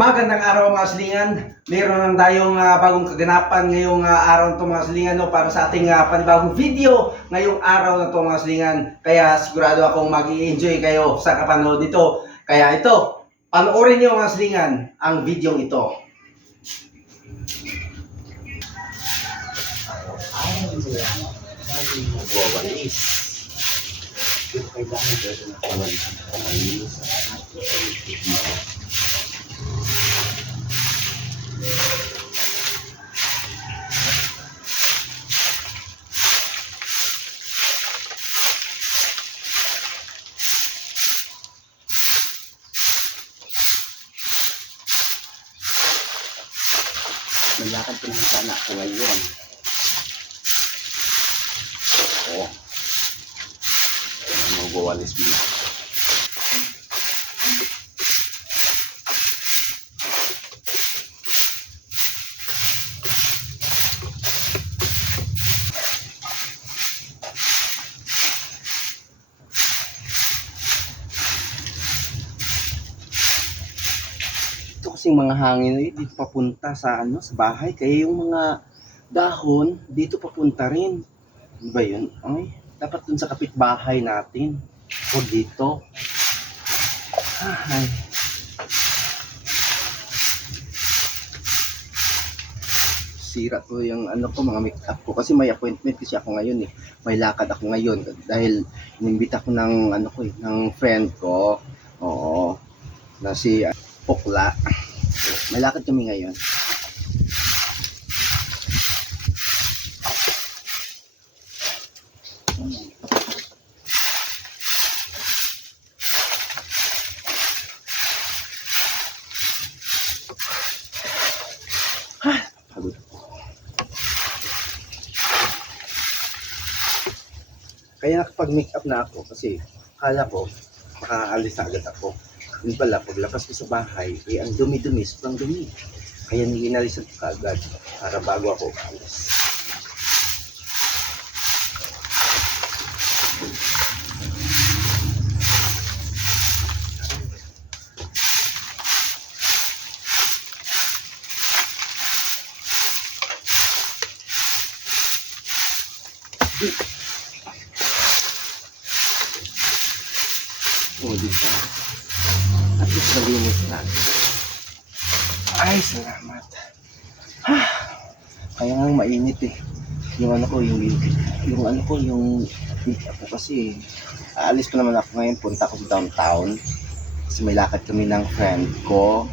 Magandang araw mga silingan. Meron lang tayong bagong kaganapan ngayong araw na mga silingan, no, para sa ating panibagong video ngayong araw na to mga silingan. Kaya sigurado akong mag-i-enjoy kayo sa kapanood nito. Kaya ito, panoorin niyo mga silingan ang video ito. Wawalis. Yung kailangan dito na kawalis ang kawalis. Malakad ko naman sana ako ngayon. Oo. Magwawalis mo. Ito kasing mga hangin ay dito papunta sa sa bahay, kaya yung mga dahon dito papunta rin. Ano ba yun? Ay, dapat dun sa kapitbahay natin o dito. Ay. Sira ko yung mga make-up ko kasi may appointment kasi ako ngayon eh. May lakad ako ngayon dahil inimbita ko ng ng friend ko. Oo. Na si Pokla. May lakad kami ngayon. Pagod. Kaya nakapag-makeup na ako kasi akala ko makaalis agad ako. Yun pala, paglabas ko sa bahay, ang dumi-dumi, sobrang dumi. Kaya nilinalisan ko kaagad para bago ako alis. Oh, di ba? At least malinis na. Ay, salamat. Kaya nga mainit eh. Yung makeup ko kasi aalis ko naman ako ngayon, punta ko sa downtown. Kasi may lakad kami ng friend ko.